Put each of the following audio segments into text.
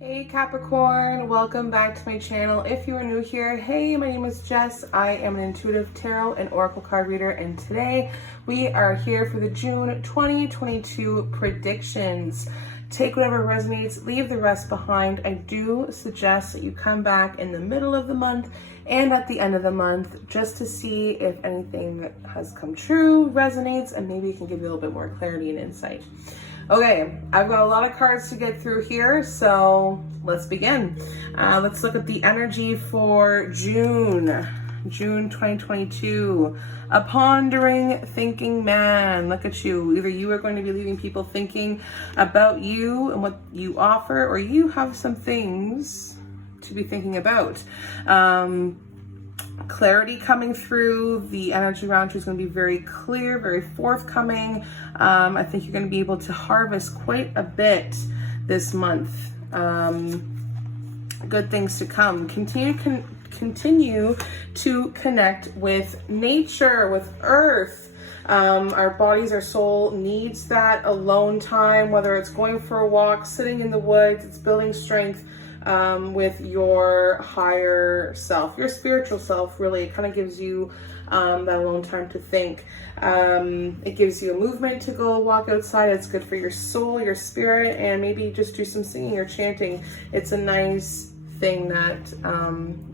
Hey Capricorn, welcome back to my channel. If you are new here, hey, my name is Jess. I am an intuitive tarot and oracle card reader, and today we are here for the June 2022 predictions. Take whatever resonates, leave the rest behind. I do suggest that you come back in the middle of the month and at the end of the month just to see if anything has come true, resonates, and maybe it can give you a little bit more clarity and insight. Okay, I've got a lot of cards to get through here, so let's begin. Let's look at the energy for June 2022. A pondering, thinking man. Look at you. Either you are going to be leaving people thinking about you and what you offer, or you have some things to be thinking about. Clarity coming through. The energy around you is going to be very clear, very forthcoming. I think you're going to be able to harvest quite a bit this month. Good things to come. Continue to connect with nature, with earth. Our bodies, our soul needs that alone time, whether it's going for a walk, sitting in the woods, it's building strength with your higher self, your spiritual self. Really, it kind of gives you that alone time to think. It gives you a movement to go walk outside. It's good for your soul, your spirit, and maybe just do some singing or chanting. It's a nice thing that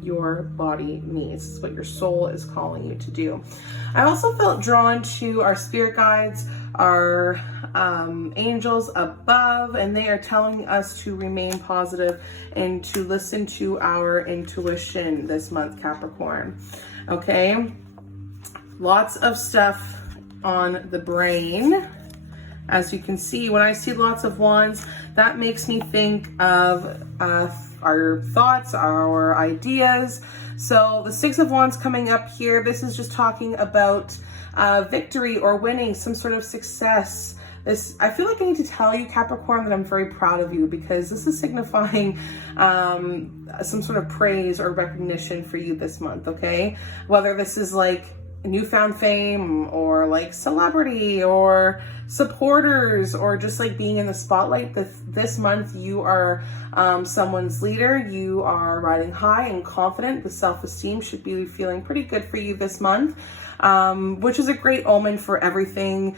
your body needs. It's what your soul is calling you to do. I also felt drawn to our spirit guides, our angels above, and they are telling us to remain positive and to listen to our intuition this month, Capricorn. Okay, lots of stuff on the brain. As you can see, when I see lots of wands, that makes me think of our thoughts, our ideas. So the Six of Wands coming up here, this is just talking about victory or winning, some sort of success. I feel like I need to tell you, Capricorn, that I'm very proud of you, because this is signifying some sort of praise or recognition for you this month, okay? Whether this is like newfound fame or like celebrity or supporters or just like being in the spotlight. This month you are someone's leader. You are riding high and confident. The self-esteem should be feeling pretty good for you this month, which is a great omen for everything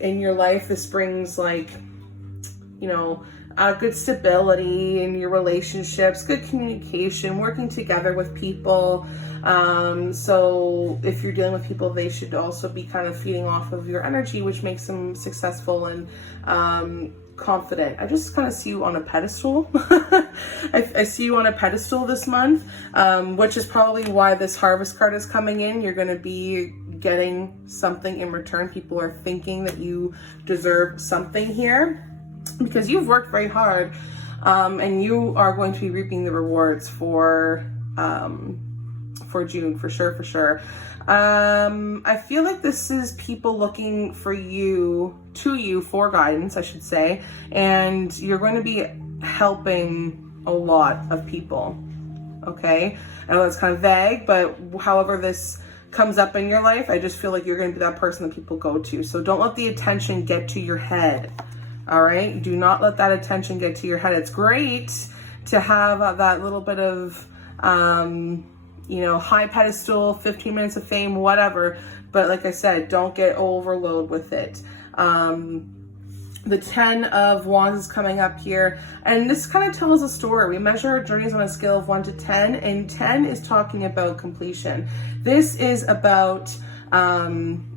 in your life. This brings, like, you know, good stability in your relationships, good communication, working together with people. So if you're dealing with people, they should also be kind of feeding off of your energy, which makes them successful and confident. I just kind of see you on a pedestal. I see you on a pedestal this month, which is probably why this harvest card is coming in. You're going to be getting something in return. People are thinking that you deserve something here, because you've worked very hard, and you are going to be reaping the rewards for June, for sure. I feel like this is people looking for you for guidance, I should say, and you're going to be helping a lot of people, okay? I know that's kind of vague, but however this comes up in your life, I just feel like you're going to be that person that people go to. So don't let the attention get to your head. All right, do not let that attention get to your head. It's great to have that little bit of, you know, high pedestal, 15 minutes of fame, whatever. But like I said, don't get overload with it. The 10 of Wands is coming up here, and this kind of tells a story. We measure our journeys on a scale of 1 to 10, and 10 is talking about completion. This is about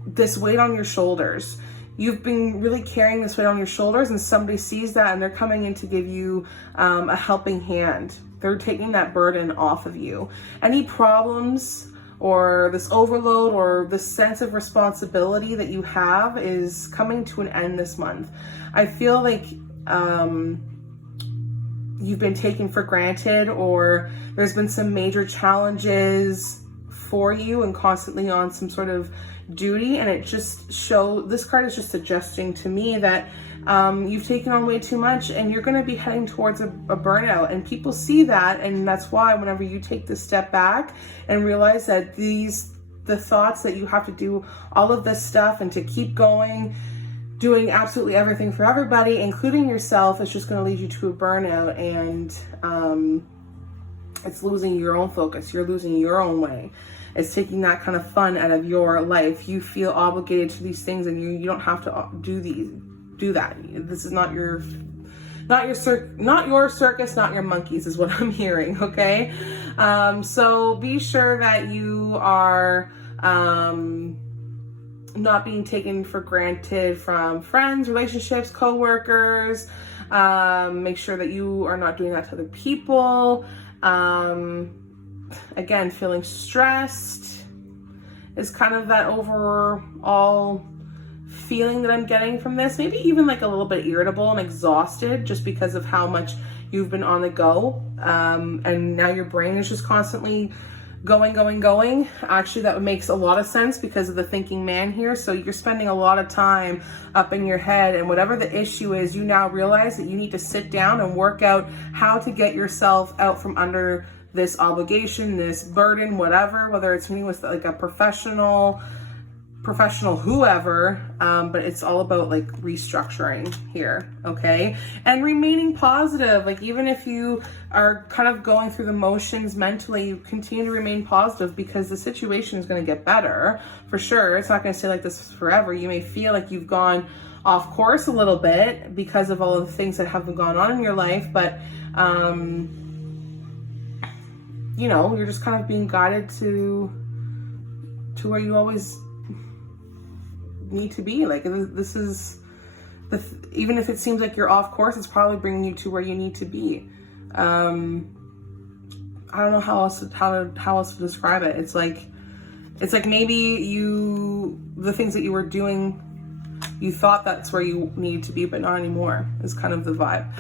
this weight on your shoulders. You've been really carrying this weight on your shoulders, and somebody sees that and they're coming in to give you a helping hand. They're taking that burden off of you. Any problems or this overload or this sense of responsibility that you have is coming to an end this month. I feel like you've been taken for granted, or there's been some major challenges for you and constantly on some sort of duty, and it just this card is just suggesting to me that you've taken on way too much and you're going to be heading towards a burnout, and people see that, and that's why whenever you take this step back and realize that the thoughts that you have to do all of this stuff and to keep going doing absolutely everything for everybody, including yourself, is just going to lead you to a burnout, and it's losing your own focus. You're losing your own way. It's taking that kind of fun out of your life. You feel obligated to these things, and you don't have to do that. This is not your circus, not your monkeys, is what I'm hearing. Okay, so be sure that you are not being taken for granted from friends, relationships, co-workers. Make sure that you are not doing that to other people. Again, feeling stressed is kind of that overall feeling that I'm getting from this. Maybe even like a little bit irritable and exhausted just because of how much you've been on the go. And now your brain is just constantly going. Actually, that makes a lot of sense because of the thinking man here. So you're spending a lot of time up in your head, and whatever the issue is, you now realize that you need to sit down and work out how to get yourself out from under this obligation, this burden, whether it's meeting with like a professional whoever, but it's all about like restructuring here. Okay, and remaining positive. Like, even if you are kind of going through the motions mentally, you continue to remain positive, because the situation is going to get better for sure. It's not going to stay like this forever. You may feel like you've gone off course a little bit because of all of the things that have gone on in your life, but you know, you're just kind of being guided to where you always need to be. Like, this is even if it seems like you're off course, it's probably bringing you to where you need to be. I don't know how else to describe it. It's like maybe the things that you were doing, you thought that's where you needed to be, but not anymore, is kind of the vibe.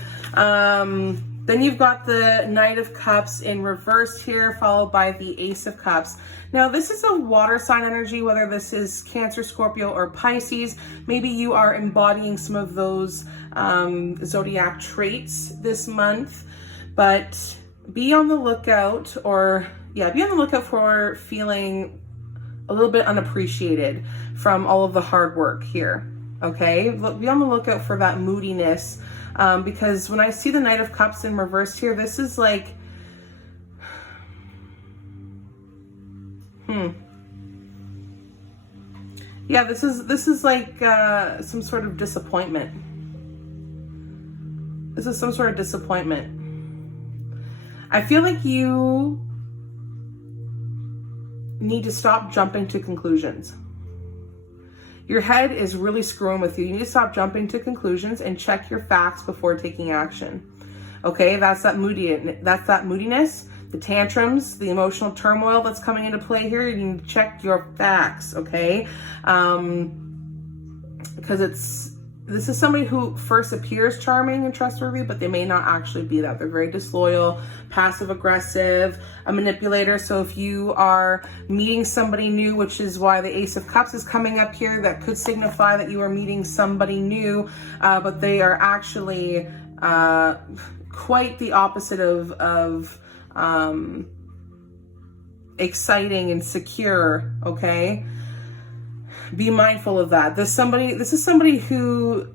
Then you've got the Knight of Cups in reverse here, followed by the Ace of Cups. Now, this is a water sign energy, whether this is Cancer, Scorpio, or Pisces. Maybe you are embodying some of those zodiac traits this month, but be on the lookout for feeling a little bit unappreciated from all of the hard work here. Okay, be on the lookout for that moodiness. Because when I see the Knight of Cups in reverse here, this is like, yeah, this is like some sort of disappointment. This is some sort of disappointment. I feel like you need to stop jumping to conclusions. Your head is really screwing with you. You need to stop jumping to conclusions and check your facts before taking action. Okay, that's that moodiness, the tantrums, the emotional turmoil that's coming into play here. You need to check your facts, okay? Because this is somebody who first appears charming and trustworthy, but they may not actually be that. They're very disloyal, passive aggressive, a manipulator. So if you are meeting somebody new, which is why the Ace of Cups is coming up here, that could signify that you are meeting somebody new, but they are actually quite the opposite of exciting and secure, okay? Be mindful of that. This is somebody who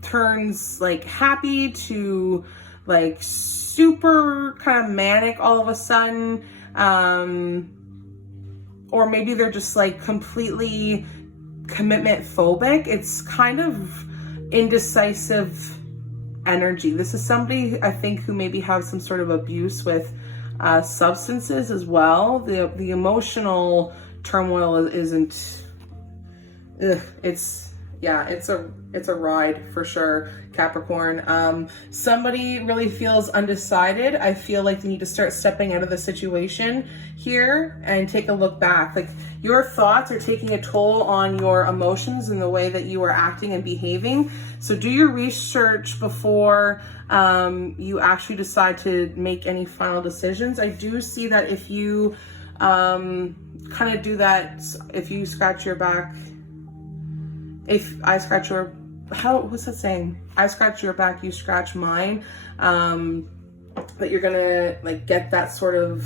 turns like happy to like super kind of manic all of a sudden, or maybe they're just like completely commitment phobic. It's kind of indecisive energy. This is somebody, I think, who maybe have some sort of abuse with substances as well. The emotional turmoil isn't, it's a ride for sure, Capricorn. Somebody really feels undecided. I feel like they need to start stepping out of the situation here and take a look back. Like, your thoughts are taking a toll on your emotions and the way that you are acting and behaving. So do your research before you actually decide to make any final decisions. I do see that if you kind of do that, if you scratch your back, if I scratch your, what's that saying? I scratch your back, you scratch mine. That you're gonna like get that sort of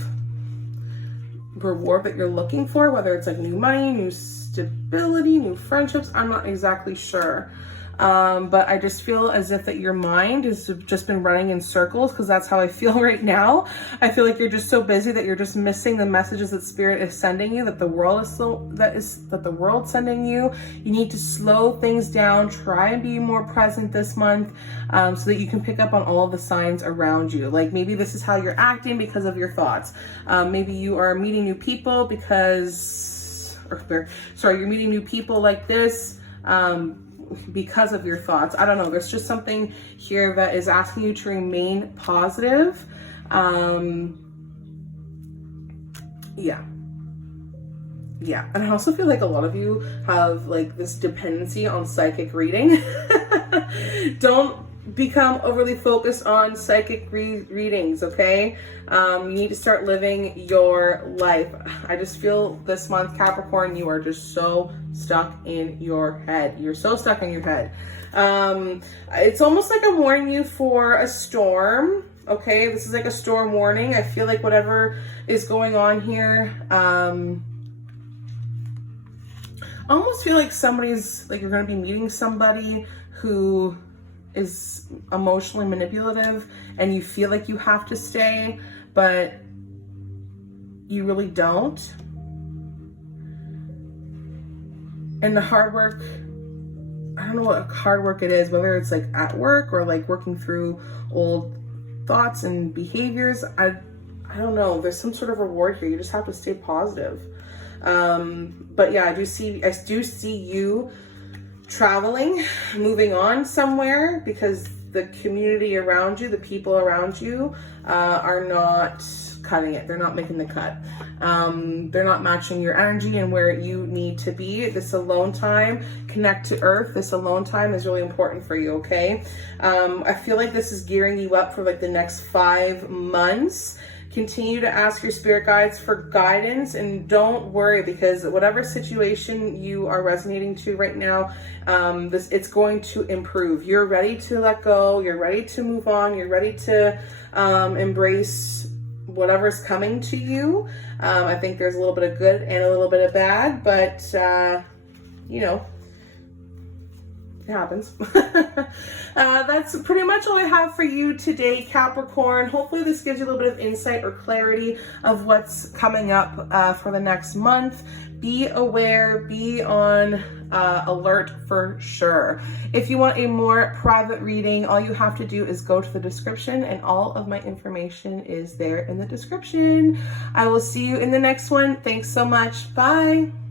reward that you're looking for, whether it's like new money, new stability, new friendships. I'm not exactly sure. But I just feel as if that your mind has just been running in circles, because that's how I feel right now. I feel like you're just so busy that you're just missing the messages that Spirit is sending you, that the world is that the world's sending you. You need to slow things down, try and be more present this month, so that you can pick up on all of the signs around you. Like maybe this is how you're acting because of your thoughts. Maybe you are meeting new people you're meeting new people like this, because of your thoughts. I don't know. There's just something here that is asking you to remain positive. Yeah. And I also feel like a lot of you have like this dependency on psychic reading. Don't become overly focused on psychic readings, okay? You need to start living your life. I just feel this month, Capricorn, you are just so stuck in your head. You're so stuck in your head. It's almost like I'm warning you for a storm, okay? This is like a storm warning. I feel like whatever is going on here, I almost feel like somebody's, like you're going to be meeting somebody who is emotionally manipulative, and you feel like you have to stay, but you really don't. And the hard work, I don't know what hard work it is, whether it's like at work or like working through old thoughts and behaviors. I don't know. There's some sort of reward here. You just have to stay positive. But yeah, I do see you traveling, moving on somewhere, because the community around you, the people around you, are not cutting it. They're not making the cut. They're not matching your energy and where you need to be. This alone time, connect to earth. This alone time is really important for you, okay? I feel like this is gearing you up for like the next 5 months. Continue to ask your spirit guides for guidance, and don't worry, because whatever situation you are resonating to right now, it's going to improve. You're ready to let go. You're ready to move on. You're ready to embrace whatever's coming to you. I think there's a little bit of good and a little bit of bad, but you know, it happens. That's pretty much all I have for you today, Capricorn. Hopefully this gives you a little bit of insight or clarity of what's coming up for the next month. Be aware, be on alert for sure. If you want a more private reading, all you have to do is go to the description, and all of my information is there in the description. I will see you in the next one. Thanks so much. Bye.